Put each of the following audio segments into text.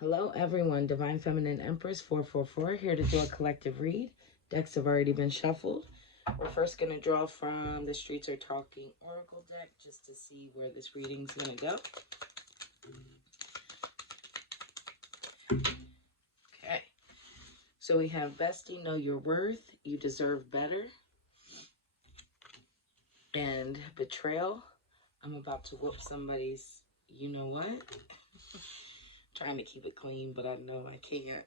Hello, everyone. Divine Feminine Empress 444 here to do a collective read. Decks have already been shuffled. We're first going to draw from the Streets Are Talking Oracle deck just to see where this reading's going to go. Okay. So we have Bestie, Know Your Worth. You Deserve Better. And Betrayal. I'm about to whoop somebody's you know what. Trying to keep it clean, but I know I can't.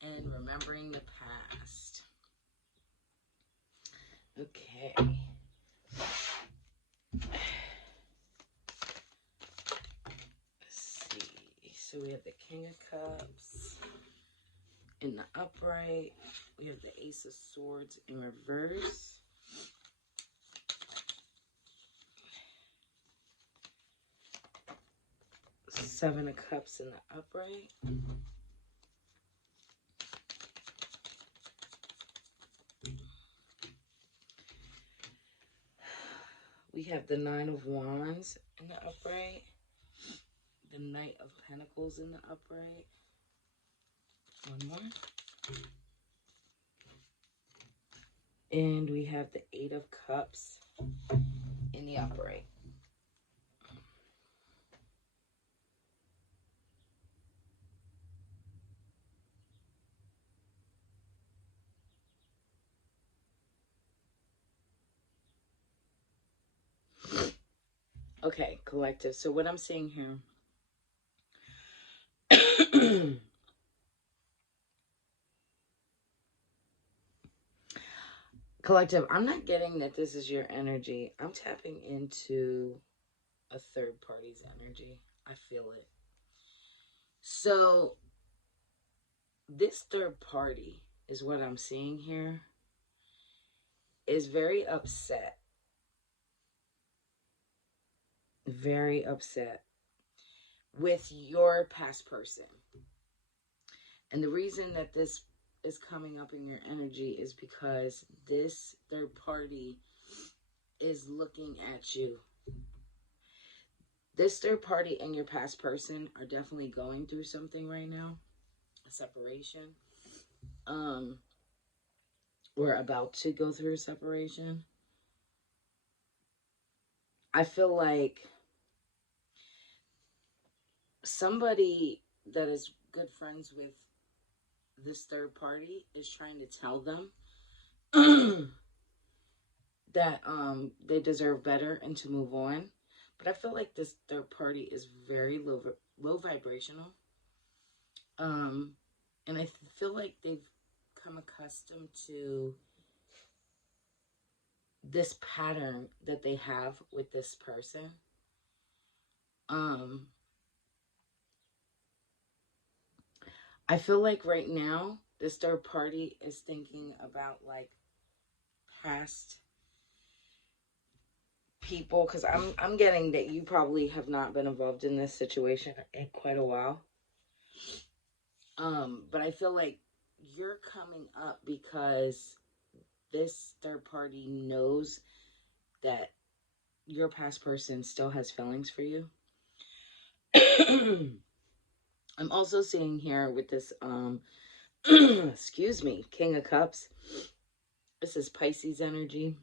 And Remembering the Past. Okay. Let's see. So we have the King of Cups in the upright. We have the Ace of Swords in reverse. Seven of Cups in the upright. We have the Nine of Wands in the upright. The Knight of Pentacles in the upright. One more. And we have the Eight of Cups in the upright. Okay, collective. So what I'm seeing here collective, I'm not getting that this is your energy. I'm tapping into a third party's energy. I feel it. So this third party is what I'm seeing here is very upset with your past person. And the reason that this is coming up in your energy is because this third party is looking at you. This third party and your past person are definitely going through something right now. A separation. We're about to go through a separation. I feel like somebody that is good friends with this third party is trying to tell them that they deserve better and to move on. But I feel like this third party is very low vibrational. And I feel like they've come accustomed to this pattern that they have with this person. I feel like right now this third party is thinking about like past people, because I'm getting that you probably have not been involved in this situation in quite a while. But I feel like you're coming up because this third party knows that your past person still has feelings for you. I'm also seeing here with this excuse me, King of Cups. This is Pisces energy.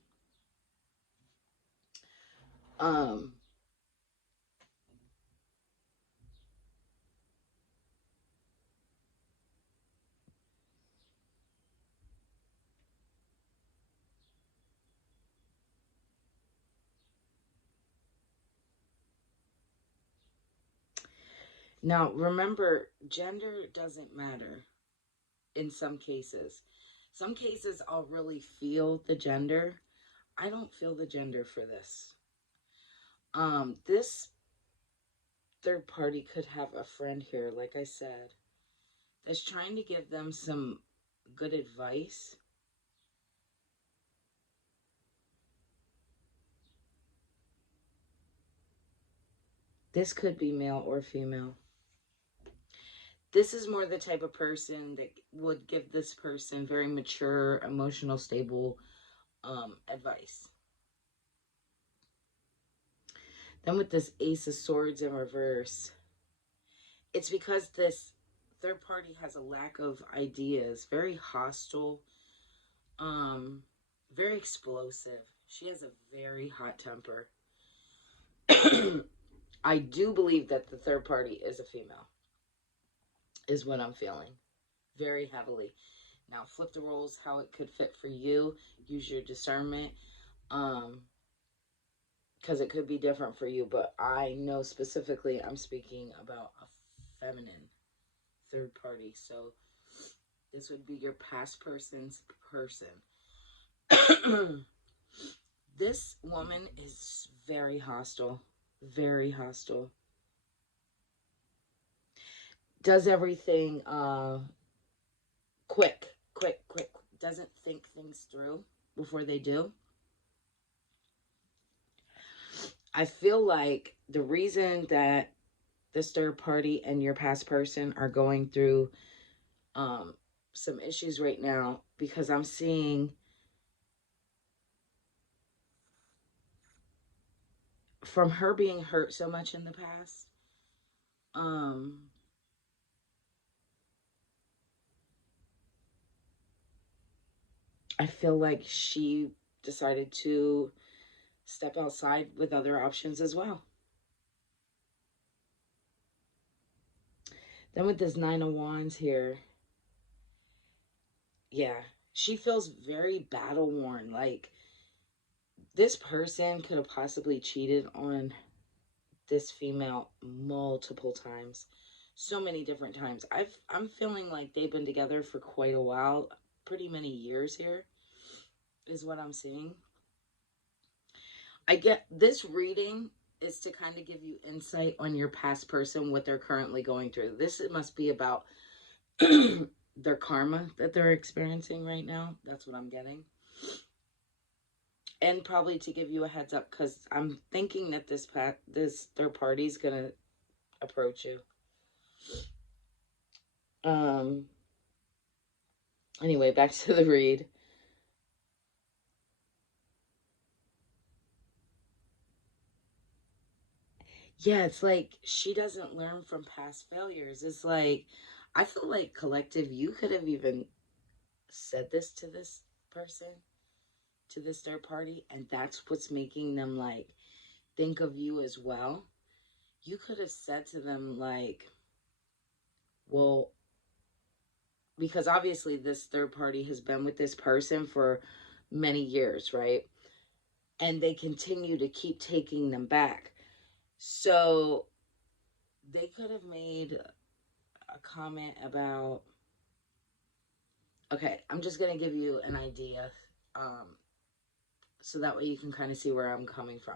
Now, remember, gender doesn't matter in some cases. Some cases I'll really feel the gender. I don't feel the gender for this. This third party could have a friend here, like I said, that's trying to give them some good advice. This could be male or female. This is more the type of person that would give this person very mature, emotional, stable advice. Then with this Ace of Swords in reverse, It's because this third party has a lack of ideas, very hostile, um, very explosive. She has a very hot temper. I do believe that the third party is a female, is what I'm feeling very heavily. Now, flip the roles how it could fit for you. Use your discernment. Um, because it could be different for you, but I know specifically I'm speaking about a feminine third party. So this would be your past person's person. This woman is very hostile, very hostile. Does everything quick. Doesn't think things through before they do. I feel like the reason that this third party and your past person are going through um, some issues right now, because I'm seeing from her being hurt so much in the past. Um, I feel like she decided to step outside with other options as well. Then with this Nine of Wands here, yeah, she feels very battle worn. Like this person could have possibly cheated on this female multiple times, so many different times. I'm feeling like they've been together for quite a while, pretty many years here, is what I'm seeing. I get this reading is to kind of give you insight on your past person, what they're currently going through. This it must be about their karma that they're experiencing right now. That's what I'm getting. And probably to give you a heads up, because I'm thinking that this third party is gonna approach you. Um. Anyway, back to the read. Yeah, it's like she doesn't learn from past failures. It's like I feel like collective, you could have even said this to this person, to this third party, and that's what's making them like think of you as well. You could have said to them like, well, because obviously this third party has been with this person for many years, right? And they continue to keep taking them back. So they could have made a comment about, okay, I'm just going to give you an idea, um, so that way you can kind of see where I'm coming from.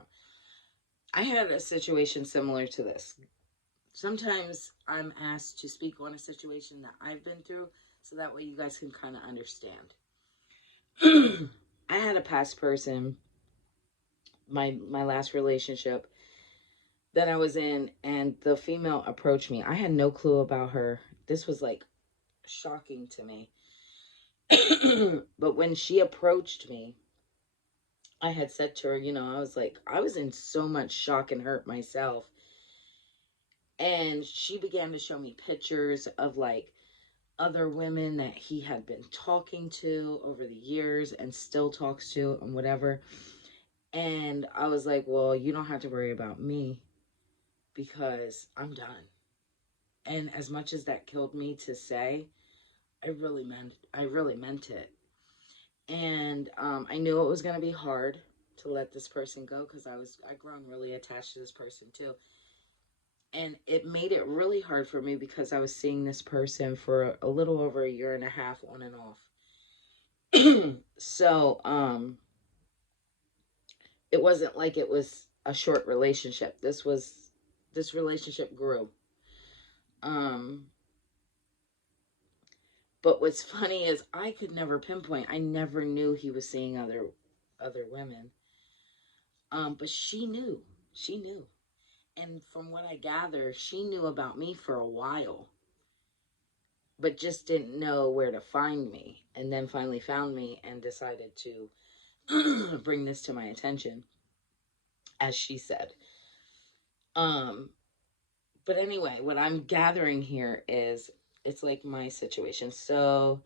I had a situation similar to this. Sometimes I'm asked to speak on a situation that I've been through, so that way you guys can kind of understand. I had a past person, my last relationship that I was in, and the female approached me. I had no clue about her. This was like shocking to me. But when she approached me, I had said to her, I was like, I was in so much shock and hurt myself. And she began to show me pictures of like other women that he had been talking to over the years and still talks to and whatever. And I was like, well, you don't have to worry about me because I'm done. And as much as that killed me to say, I really meant it. And I knew it was going to be hard to let this person go because I grown really attached to this person too. And it made it really hard for me because I was seeing this person for a little over a year and a half on and off. So it wasn't like it was a short relationship. This relationship grew. Um but what's funny is I could never pinpoint. I never knew he was seeing other women. But she knew. She knew. And from what I gather, she knew about me for a while, but just didn't know where to find me. And then finally found me and decided to bring this to my attention, as she said. Um, But anyway, what I'm gathering here is it's like my situation. So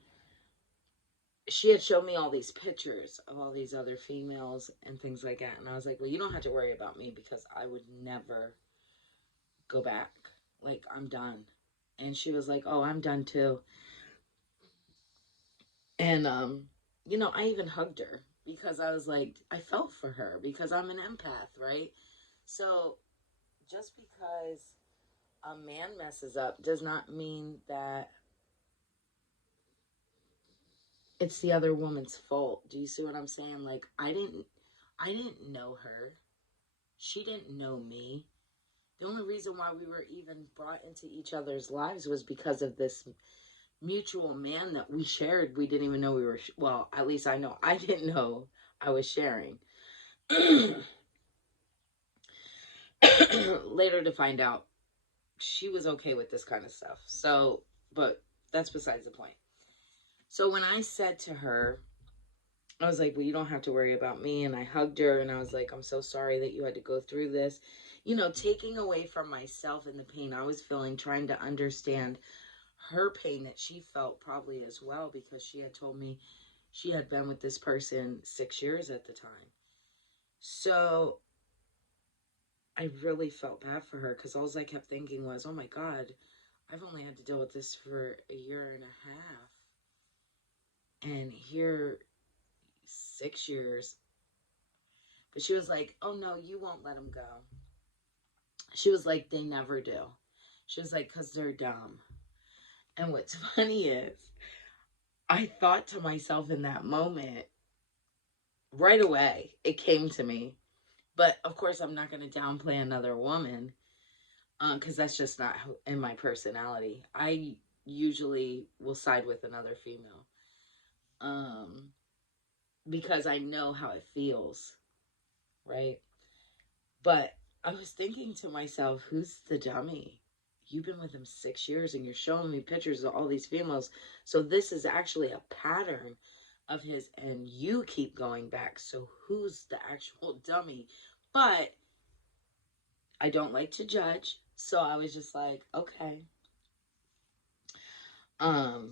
she had showed me all these pictures of all these other females and things like that. And I was like, well, you don't have to worry about me because I would never go back. Like, I'm done. And she was like, oh, I'm done too. And, I even hugged her because I was like, I felt for her because I'm an empath, right? So just because a man messes up does not mean that it's the other woman's fault. Do you see what I'm saying? Like, I didn't know her. She didn't know me. The only reason why we were even brought into each other's lives was because of this mutual man that we shared. We didn't even know we were, well, at least I know I didn't know I was sharing. Later to find out she was okay with this kind of stuff. So, but that's besides the point. So when I said to her, I was like, well, you don't have to worry about me. And I hugged her and I was like, I'm so sorry that you had to go through this. Taking away from myself and the pain I was feeling, trying to understand her pain that she felt probably as well, because she had told me she had been with this person 6 years at the time. So I really felt bad for her because all I kept thinking was, oh my God, I've only had to deal with this for a year and a half. And here, 6 years. But she was like, oh no, you won't let him go. She was like, they never do. She was like, because they're dumb. And what's funny is, I thought to myself in that moment, right away, it came to me. But of course, I'm not going to downplay another woman because that's just not in my personality. I usually will side with another female um, because I know how it feels, right? But I was thinking to myself, who's the dummy? You've been with him 6 years and you're showing me pictures of all these females. So this is actually a pattern of his, and you keep going back. So who's the actual dummy? But I don't like to judge. So I was just like, okay. Um,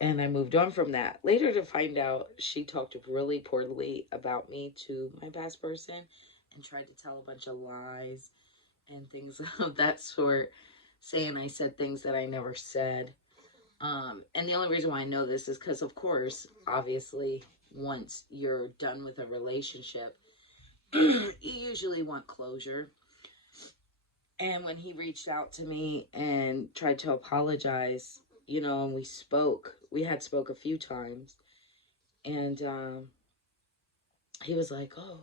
and I moved on from that. Later to find out she talked really poorly about me to my past person and tried to tell a bunch of lies and things of that sort, saying I said things that I never said. And the only reason why I know this is because, of course, obviously, once you're done with a relationship, you usually want closure. And when he reached out to me and tried to apologize, and we had spoke a few times, and he was like, "Oh,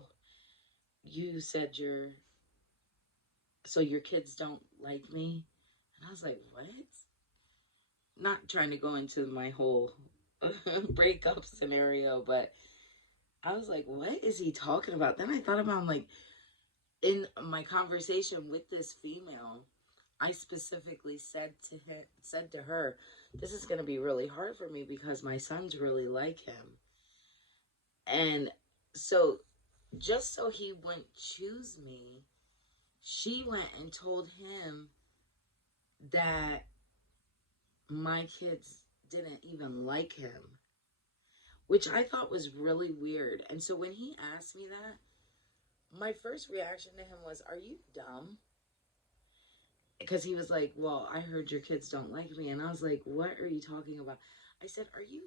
you said so your kids don't like me," and I was like, "What?" Not trying to go into my whole breakup scenario, but I was like, "What is he talking about?" Then I thought about, like, in my conversation with this female, I specifically said to her, this is going to be really hard for me because my sons really like him. And so just so he wouldn't choose me, she went and told him that my kids didn't even like him, which I thought was really weird. And so when he asked me that, my first reaction to him was, are you dumb? Because he was like, well, I heard your kids don't like me. And I was like, what are you talking about? I said, are you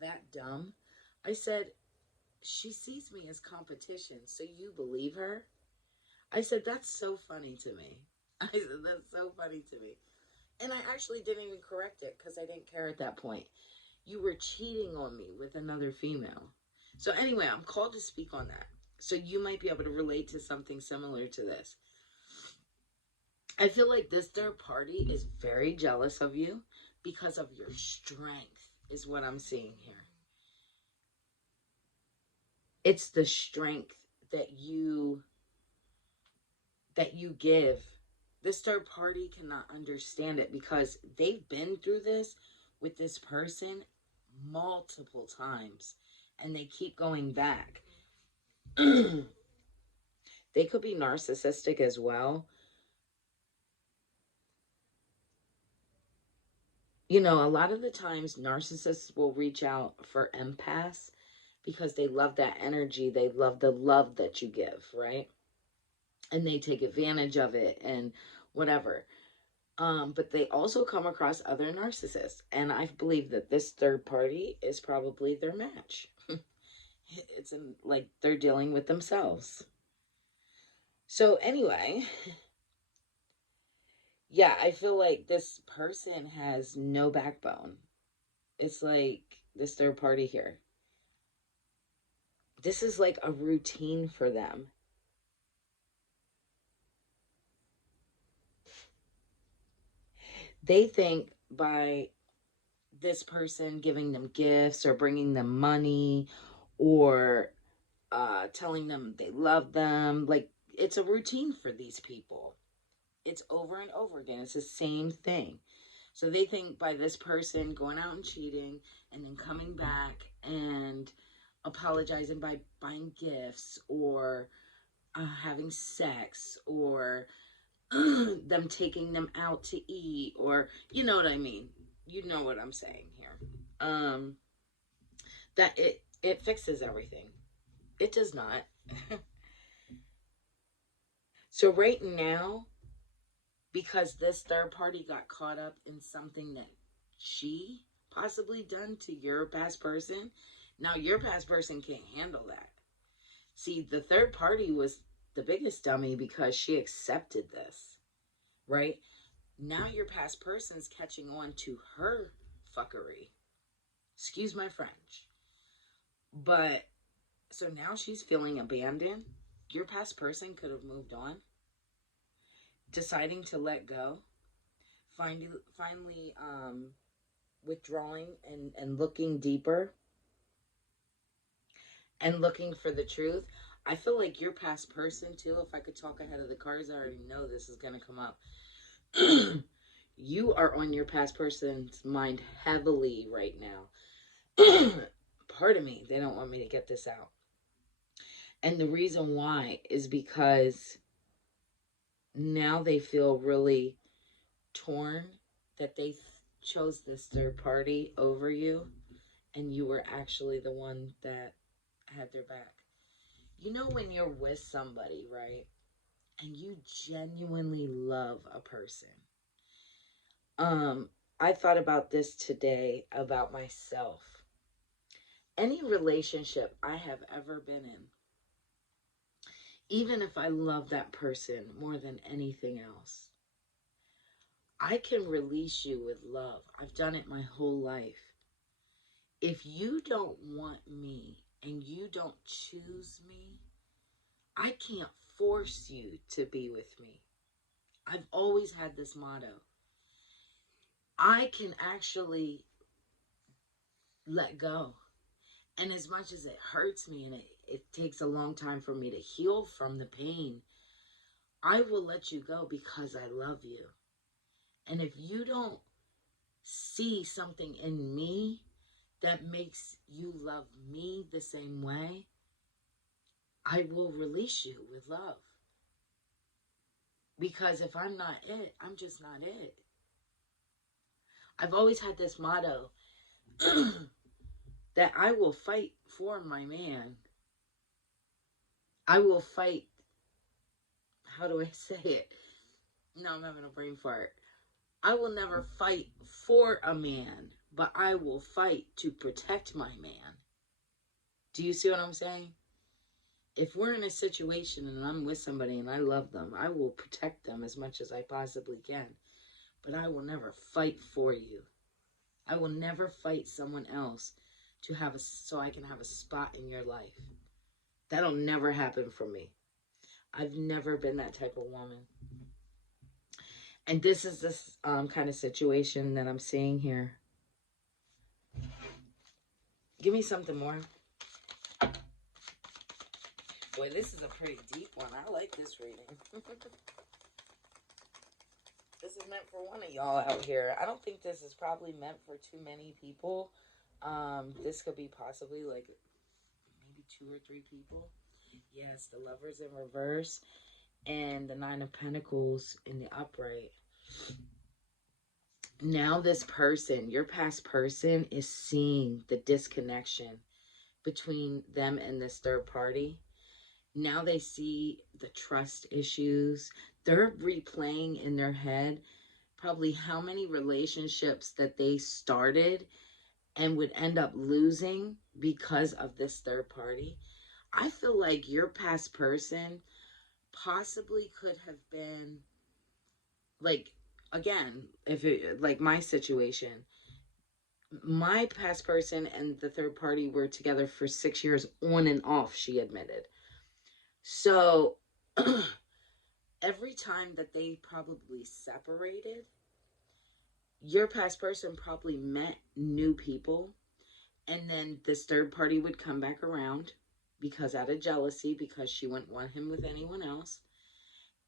that dumb? I said, she sees me as competition, so you believe her? I said, that's so funny to me. I said, that's so funny to me. And I actually didn't even correct it because I didn't care at that point. You were cheating on me with another female. So anyway, I'm called to speak on that. So you might be able to relate to something similar to this. I feel like this third party is very jealous of you because of your strength, is what I'm seeing here. It's the strength that you give. This third party cannot understand it because they've been through this with this person multiple times and they keep going back. They could be narcissistic as well. You know, a lot of the times narcissists will reach out for empaths because they love that energy. They love the love that you give, right? And they take advantage of it and whatever. But they also come across other narcissists. And I believe that this third party is probably their match. It's like they're dealing with themselves. So, anyway, yeah, I feel like this person has no backbone. It's like this third party here. This is like a routine for them. They think by this person giving them gifts or bringing them money or telling them they love them, like it's a routine for these people. It's over and over again. It's the same thing. So they think by this person going out and cheating and then coming back and apologizing by buying gifts or having sex or them taking them out to eat, or you know what I mean. You know what I'm saying here. Um, that it fixes everything. It does not. So right now, because this third party got caught up in something that she possibly done to your past person, now your past person can't handle that. See, the third party was the biggest dummy because she accepted this, right? Now your past person's catching on to her fuckery. Excuse my French. But so now she's feeling abandoned. Your past person could have moved on, deciding to let go, finally withdrawing and looking deeper and looking for the truth. I feel like your past person too, if I could talk ahead of the cards, I already know this is going to come up. You are on your past person's mind heavily right now. Pardon me, they don't want me to get this out. And the reason why is because now they feel really torn that they chose this third party over you and you were actually the one that had their back. You know, when you're with somebody, right, and you genuinely love a person. I thought about this today about myself. Any relationship I have ever been in, even if I love that person more than anything else, I can release you with love. I've done it my whole life. If you don't want me and you don't choose me, I can't force you to be with me. I've always had this motto. I can actually let go. And as much as it hurts me and it takes a long time for me to heal from the pain, I will let you go because I love you. And if you don't see something in me that makes you love me the same way, I will release you with love. Because if I'm not it, I'm just not it. I've always had this motto that I will fight for my man. I will fight. How do I say it? No, I'm having a brain fart. I will never fight for a man, but I will fight to protect my man. Do you see what I'm saying? If we're in a situation and I'm with somebody and I love them, I will protect them as much as I possibly can. But I will never fight for you. I will never fight someone else to have so I can have a spot in your life. That'll never happen for me. I've never been that type of woman. And this is this kind of situation that I'm seeing here. Give me something more. Boy, this is a pretty deep one. I like this reading. This is meant for one of y'all out here. I don't think this is probably meant for too many people. This could be possibly like maybe 2 or 3 people. Yes, the Lovers in reverse and the Nine of Pentacles in the upright. Now this person, your past person, is seeing the disconnection between them and this third party. Now they see the trust issues. They're replaying in their head probably how many relationships that they started and would end up losing because of this third party. I feel like your past person possibly could have been, like, again, if it, like my situation, my past person and the third party were together for 6 years on and off, she admitted. So every time that they probably separated, your past person probably met new people, and then this third party would come back around because out of jealousy, because she wouldn't want him with anyone else,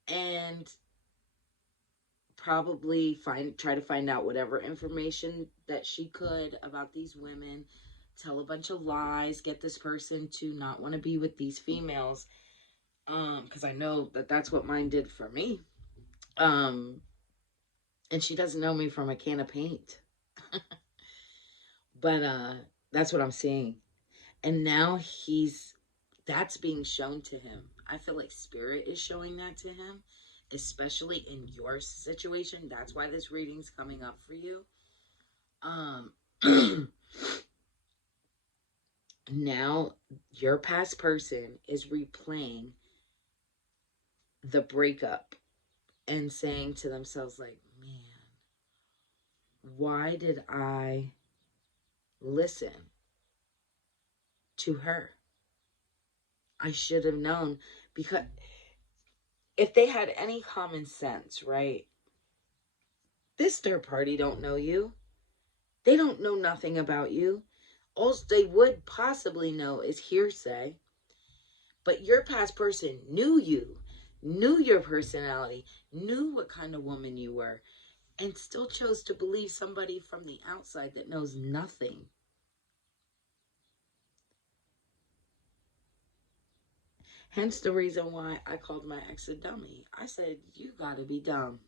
and probably try to find out whatever information that she could about these women, tell a bunch of lies, get this person to not want to be with these females, because I know that that's what mine did for me. And she doesn't know me from a can of paint. But that's what I'm seeing. And now that's being shown to him. I feel like spirit is showing that to him, especially in your situation. That's why this reading's coming up for you. Now your past person is replaying the breakup and saying to themselves, like, man, why did I listen to her? I should have known. Because if they had any common sense, right? This third party don't know you. They don't know nothing about you. All they would possibly know is hearsay. But your past person knew you, knew your personality, knew what kind of woman you were, and still chose to believe somebody from the outside that knows nothing. Hence the reason why I called my ex a dummy. I said, you gotta be dumb.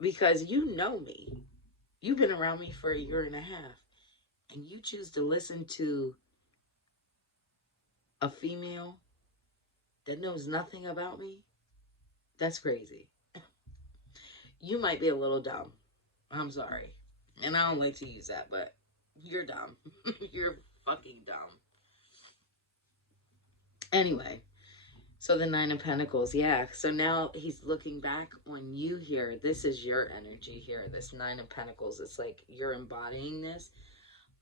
Because you know me. You've been around me for 1.5 years. And you choose to listen to a female that knows nothing about me? That's crazy. You might be a little dumb. I'm sorry. And I don't like to use that, but you're dumb. You're fucking dumb. Anyway, so the Nine of Pentacles, yeah. So now he's looking back on you here. This is your energy here, this Nine of Pentacles. It's like you're embodying this.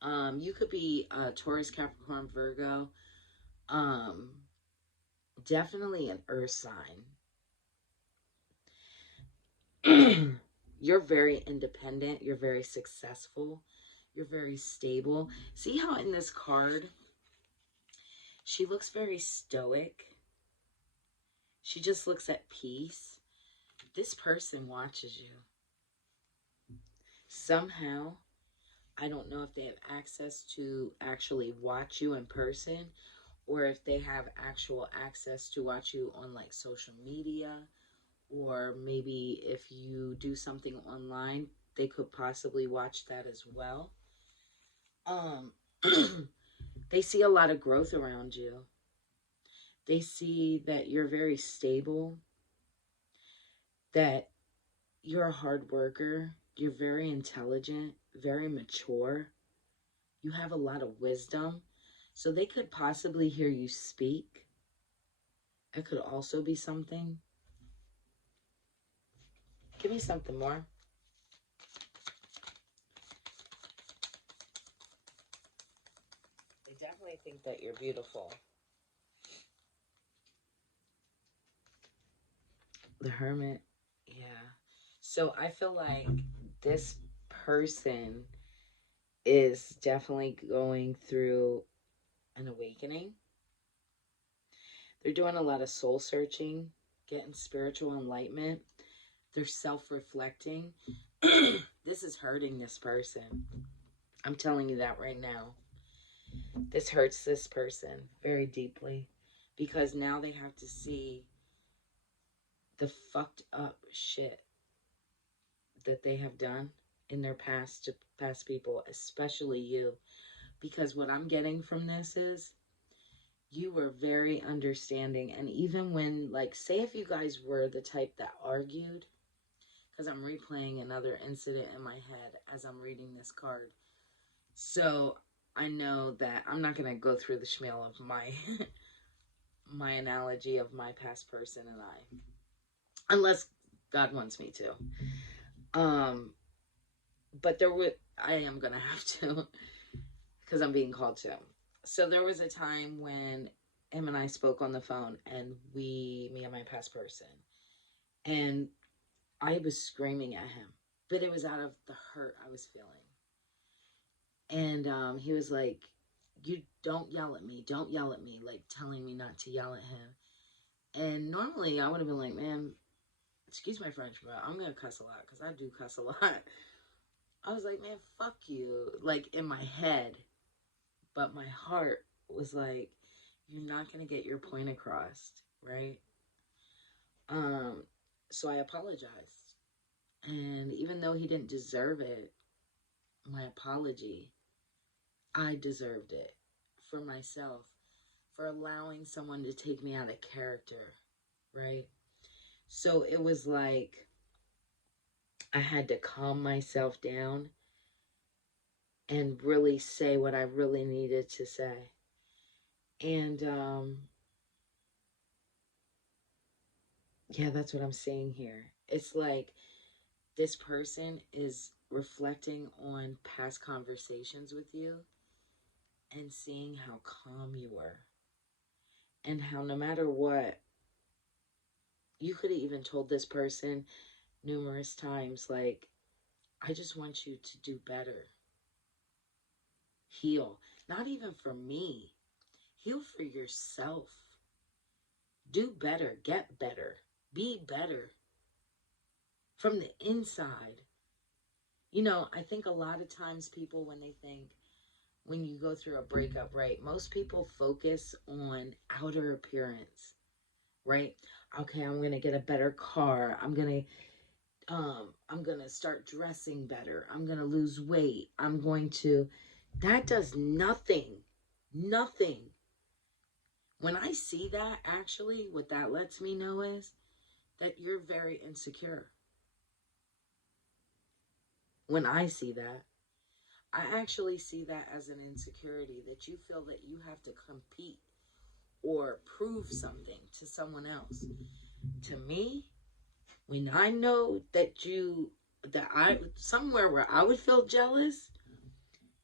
You could be Taurus, Capricorn, Virgo. Definitely an earth sign. You're very independent. You're very successful. You're very stable. See how in this card, she looks very stoic. She just looks at peace. This person watches you. Somehow, I don't know if they have access to actually watch you in person, or if they have actual access to watch you on like social media, or maybe if you do something online, they could possibly watch that as well. They see a lot of growth around you. They see that you're very stable, that you're a hard worker, you're very intelligent, very mature. You have a lot of wisdom. So they could possibly hear you speak. It could also be something. Give me something more. They definitely think that you're beautiful. The Hermit. Yeah. So I feel like this person is definitely going through an awakening. They're doing a lot of soul searching, getting spiritual enlightenment. They're self-reflecting. This is hurting this person. I'm telling you that right now. This hurts this person very deeply because now they have to see the fucked up shit that they have done in their past to past people, especially you. Because what I'm getting from this is you were very understanding. And even when, like, say if you guys were the type that argued, because I'm replaying another incident in my head as I'm reading this card. So I know that I'm not going to go through the schmeal of my my analogy of my past person and I, unless God wants me to. But I am going to have to, because I'm being called to. So there was a time when him and I spoke on the phone, and me and my past person, and I was screaming at him, but it was out of the hurt I was feeling. And he was like, you don't yell at me, like telling me not to yell at him. And normally I would have been like, man, excuse my French, but I'm going to cuss a lot, because I do cuss a lot. I was like, man, fuck you, like in my head. But my heart was like, you're not going to get your point across, right? So I apologized. And even though he didn't deserve it, my apology, I deserved it for myself, for allowing someone to take me out of character, right? So it was like I had to calm myself down and really say what I really needed to say. And yeah, that's what I'm saying here. It's like this person is reflecting on past conversations with you and seeing how calm you were, and how no matter what, you could have even told this person numerous times, like, I just want you to do better. Heal. Not even for me. Heal for yourself. Do better. Get better. Be better. From the inside. You know, I think a lot of times people, when you go through a breakup, right, most people focus on outer appearance, right? Okay, I'm going to get a better car. I'm going to start dressing better. I'm going to lose weight. That does nothing. Nothing. When I see that, actually, what that lets me know is that you're very insecure. When I see that, I actually see that as an insecurity, that you feel that you have to compete or prove something to someone else. To me, when I know that somewhere where I would feel jealous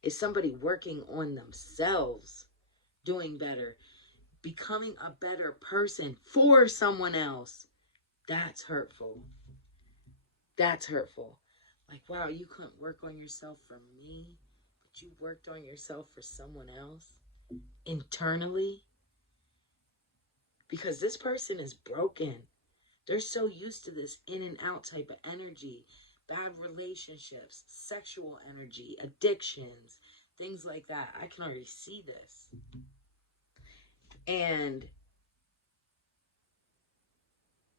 is somebody working on themselves, doing better, becoming a better person for someone else. That's hurtful. That's hurtful. Like, wow, you couldn't work on yourself for me, but you worked on yourself for someone else internally. Because this person is broken. They're so used to this in and out type of energy, bad relationships, sexual energy, addictions, things like that. I can already see this. And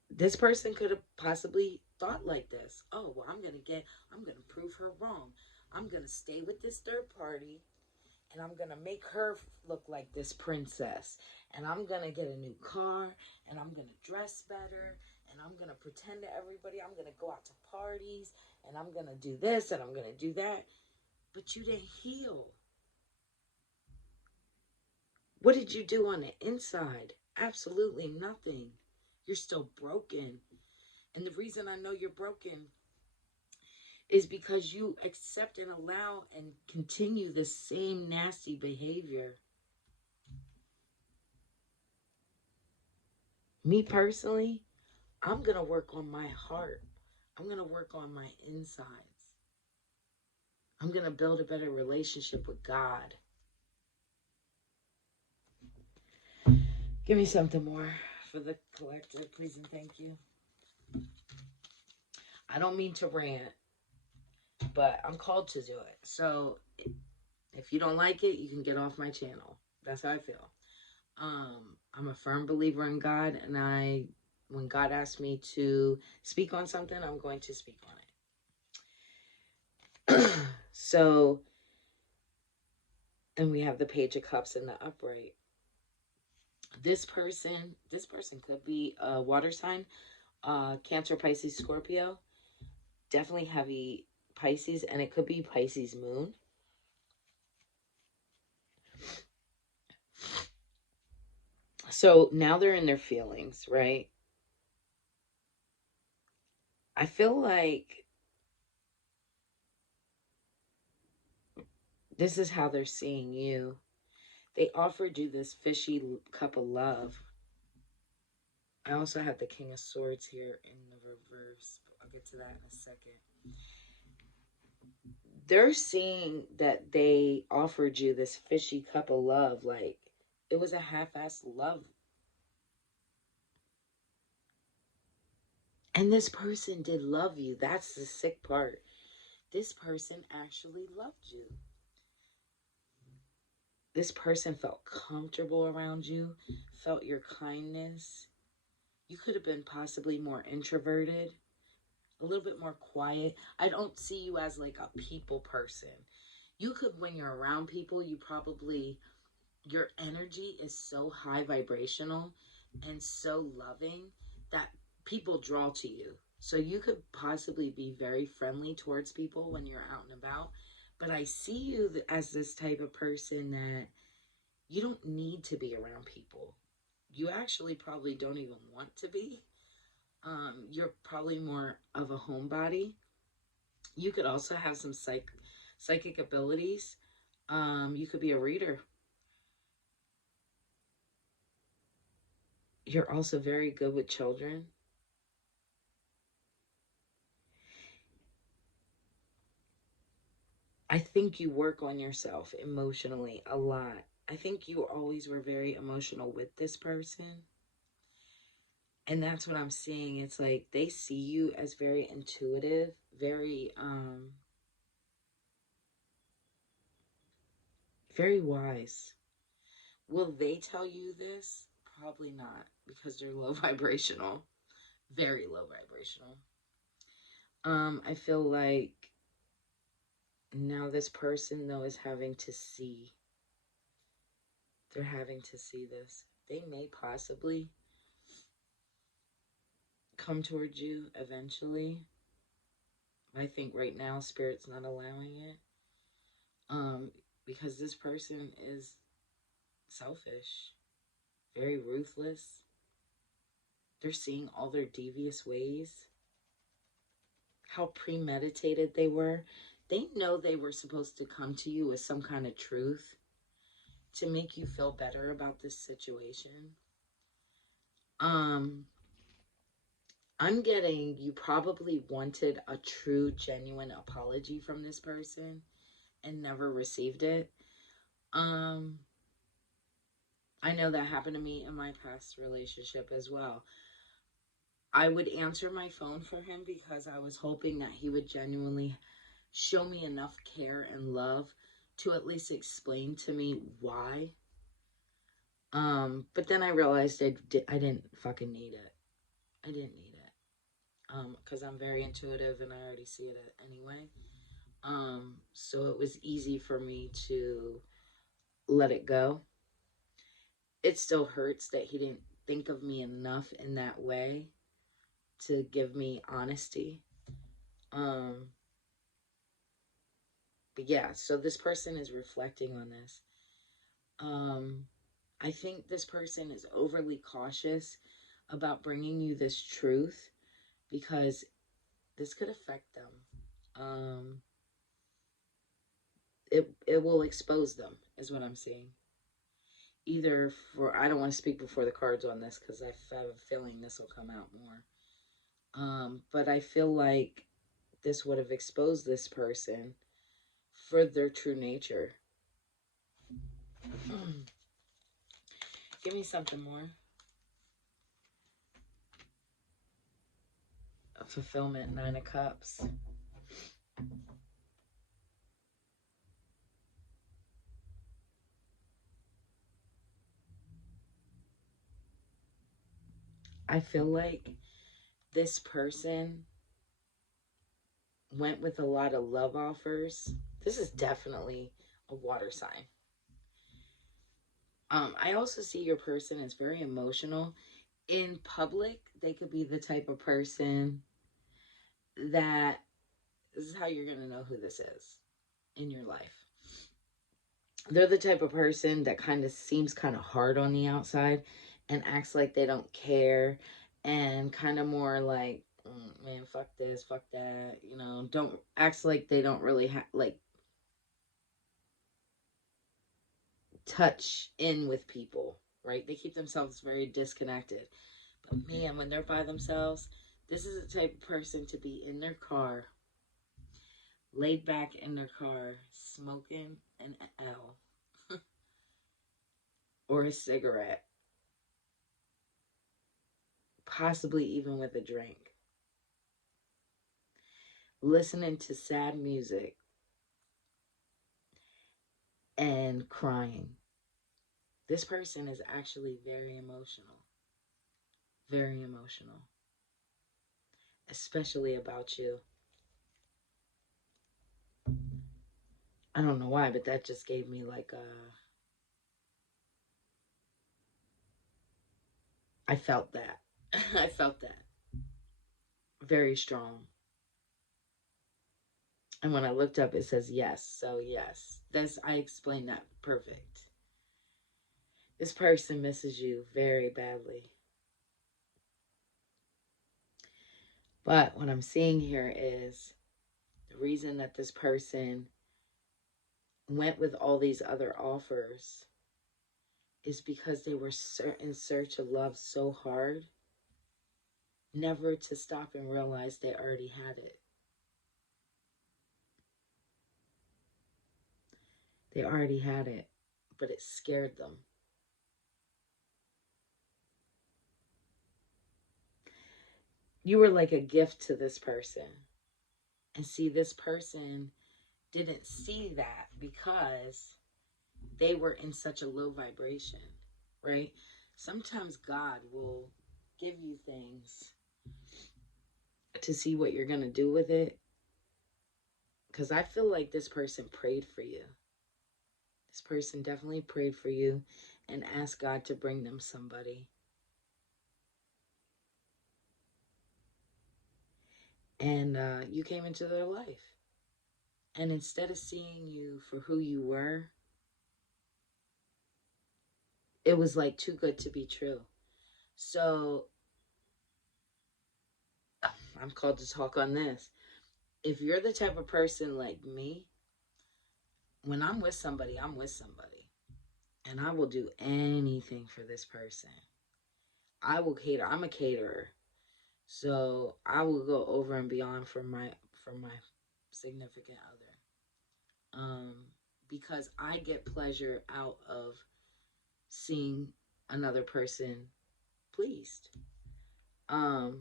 this person could have possibly thought like this. Oh, well, I'm going to prove her wrong. I'm going to stay with this third party, and I'm going to make her look like this princess. And I'm going to get a new car, and I'm going to dress better, and I'm going to pretend to everybody. I'm going to go out to parties, and I'm going to do this, and I'm going to do that. But you didn't heal. What did you do on the inside? Absolutely nothing. You're still broken. And the reason I know you're broken is because you accept and allow and continue the same nasty behavior. Me personally, I'm going to work on my heart. I'm going to work on my insides. I'm going to build a better relationship with God. Give me something more for the collective, please and thank you. I don't mean to rant, but I'm called to do it. So If you don't like it, you can get off my channel. That's how I feel. I'm a firm believer in God, and when God asks me to speak on something, I'm going to speak on it. So, and we have the Page of Cups in the upright. This person could be a water sign, Cancer, Pisces, Scorpio. Definitely heavy Pisces, and it could be Pisces moon. So now they're in their feelings, right? I feel like this is how they're seeing you. They offered you this fishy cup of love. I also have the King of Swords here in the reverse. I'll get to that in a second. They're seeing that they offered you this fishy cup of love. Like, it was a half-assed love. And this person did love you. That's the sick part. This person actually loved you. This person felt comfortable around you, felt your kindness. You could have been possibly more introverted, a little bit more quiet. I don't see you as like a people person. You could, when you're around people, your energy is so high vibrational and so loving that people draw to you. So you could possibly be very friendly towards people when you're out and about. But I see you as this type of person that you don't need to be around people. You actually probably don't even want to be. You're probably more of a homebody. You could also have some psychic abilities. You could be a reader. You're also very good with children. I think you work on yourself emotionally a lot. I think you always were very emotional with this person. And that's what I'm seeing. It's like they see you as very intuitive, very wise. Will they tell you this? Probably not, because they're low vibrational, very low vibrational. I feel like now this person though is having to see. They're having to see this. They may possibly come towards you eventually. I think right now Spirit's not allowing it. Because this person is selfish, very ruthless. They're seeing all their devious ways, how premeditated they were. They know they were supposed to come to you with some kind of truth to make you feel better about this situation. I'm getting you probably wanted a true, genuine apology from this person and never received it. I know that happened to me in my past relationship as well. I would answer my phone for him because I was hoping that he would genuinely show me enough care and love to at least explain to me why. But then I realized I didn't fucking need it. I didn't need it. Because I'm very intuitive and I already see it anyway. So it was easy for me to let it go. It still hurts that he didn't think of me enough in that way to give me honesty. But yeah, so this person is reflecting on this. I think this person is overly cautious about bringing you this truth because this could affect them. It will expose them, is what I'm saying. Either for, I don't want to speak before the cards on this because I have a feeling this will come out more. But I feel like this would have exposed this person for their true nature. Give me something more. A fulfillment, 9 of Cups. I feel like this person went with a lot of love offers. This is definitely a water sign. I also see your person as very emotional. In public, they could be the type of person that, this is how you're going to know who this is in your life. They're the type of person that kind of seems kind of hard on the outside and acts like they don't care, and kind of more like, man, fuck this, fuck that, you know, don't acts like they don't really like touch in with people, right? They keep themselves very disconnected. But man, when they're by themselves, this is the type of person to be in their car, laid back in their car, smoking an L or a cigarette, possibly even with a drink, listening to sad music and crying. This person is actually very emotional. Very emotional. Especially about you. I don't know why, but that just gave me like a... I felt that. I felt that. Very strong. And when I looked up, it says yes. So yes, I explained that perfect. This person misses you very badly. But what I'm seeing here is the reason that this person went with all these other offers is because they were in search of love so hard, never to stop and realize they already had it. They already had it, but it scared them. You were like a gift to this person. And see, this person didn't see that because they were in such a low vibration, right? Sometimes God will give you things to see what you're going to do with it. Because I feel like this person prayed for you. This person definitely prayed for you and asked God to bring them somebody. And you came into their life. And instead of seeing you for who you were, it was like too good to be true. So I'm called to talk on this. If you're the type of person like me, when I'm with somebody, I'm with somebody. And I will do anything for this person. I will cater. I'm a caterer. So I will go over and beyond for my significant other. Because I get pleasure out of seeing another person pleased. I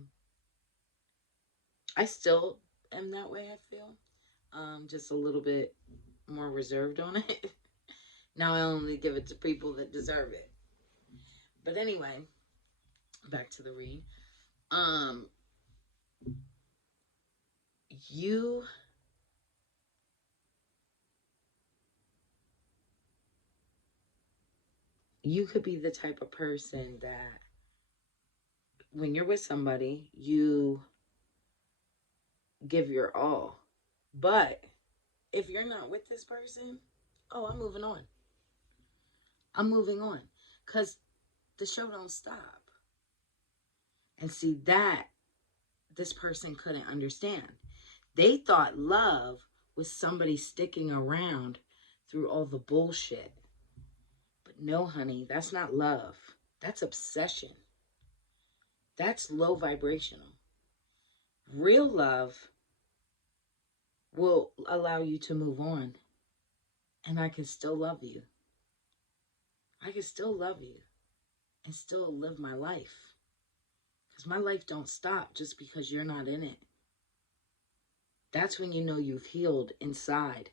still am that way, I feel. Just a little bit more reserved on it. Now I only give it to people that deserve it. But anyway, back to the read. You could be the type of person that when you're with somebody, you give your all. But if you're not with this person, oh, I'm moving on. I'm moving on. Because the show don't stop. And see, that this person couldn't understand. They thought love was somebody sticking around through all the bullshit. But no, honey, that's not love. That's obsession. That's low vibrational. Real love will allow you to move on. And I can still love you. I can still love you and still live my life. Because my life don't stop just because you're not in it. That's when you know you've healed inside.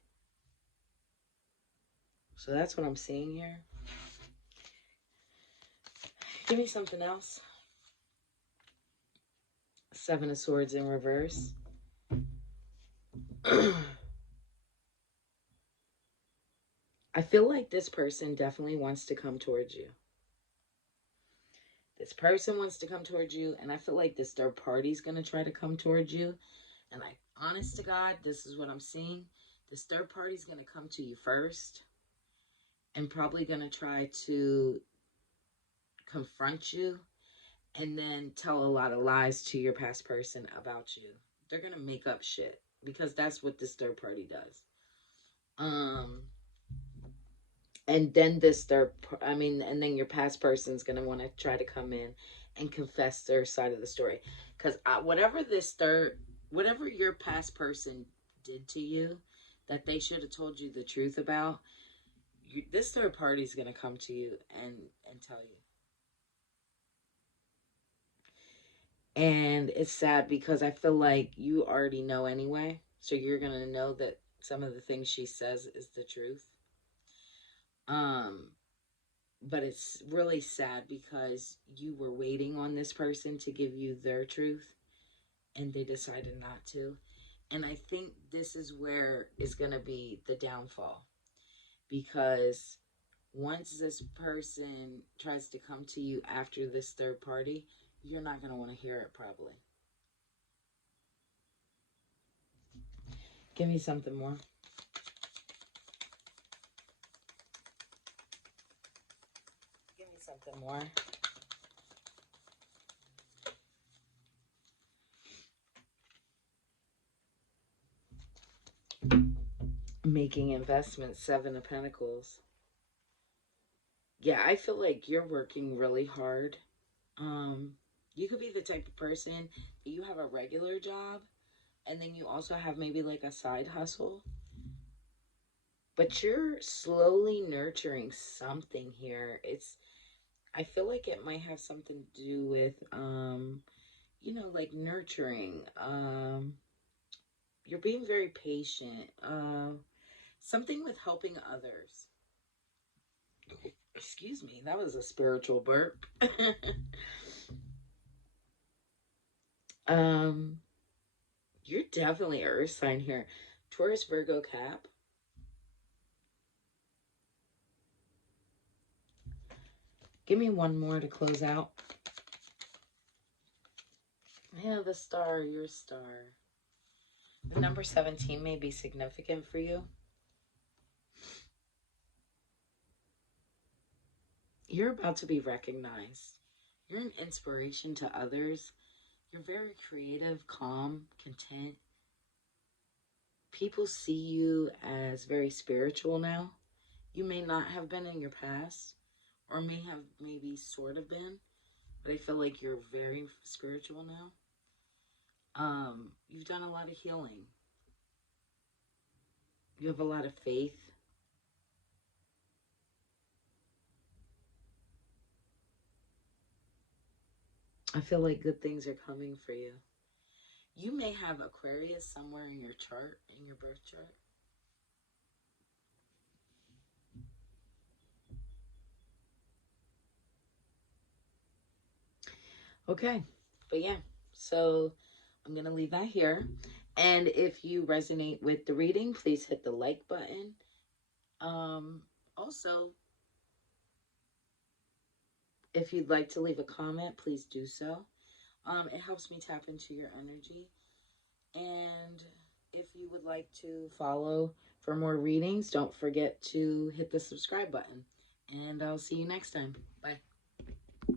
So that's what I'm seeing here. Give me something else. Seven of Swords in reverse. I feel like this person definitely wants to come towards you. This person wants to come towards you, and I feel like this third party is going to try to come towards you. And like, honest to God, this is what I'm seeing. This third party is going to come to you first and probably going to try to confront you and then tell a lot of lies to your past person about you. They're going to make up shit because that's what this third party does. And then and then your past person's going to want to try to come in and confess their side of the story. Because whatever your past person did to you that they should have told you the truth about, this third party is going to come to you and tell you. And it's sad because I feel like you already know anyway. So you're going to know that some of the things she says is the truth. But it's really sad because you were waiting on this person to give you their truth and they decided not to. And I think this is where it's going to be the downfall. Because once this person tries to come to you after this third party, you're not going to want to hear it probably. Give me something more. Give me something more. Making investments, Seven of Pentacles. Yeah, I feel like you're working really hard. You could be the type of person that you have a regular job and then you also have maybe like a side hustle. But you're slowly nurturing something here. I feel like it might have something to do with like nurturing. You're being very patient. Something with helping others. Excuse me, that was a spiritual burp. You're definitely earth sign here. Taurus, Virgo, Cap. Give me one more to close out. Yeah, the star, your star. The number 17 may be significant for you. You're about to be recognized. You're an inspiration to others. You're very creative, calm, content. People see you as very spiritual now. You may not have been in your past, or may have maybe sort of been, but I feel like you're very spiritual now. You've done a lot of healing. You have a lot of faith. I feel like good things are coming for you. You may have Aquarius somewhere in your chart, in your birth chart. Okay, but yeah, so I'm going to leave that here. And if you resonate with the reading, please hit the like button. Also, if you'd like to leave a comment, please do so. It helps me tap into your energy. And if you would like to follow for more readings, don't forget to hit the subscribe button. And I'll see you next time. Bye.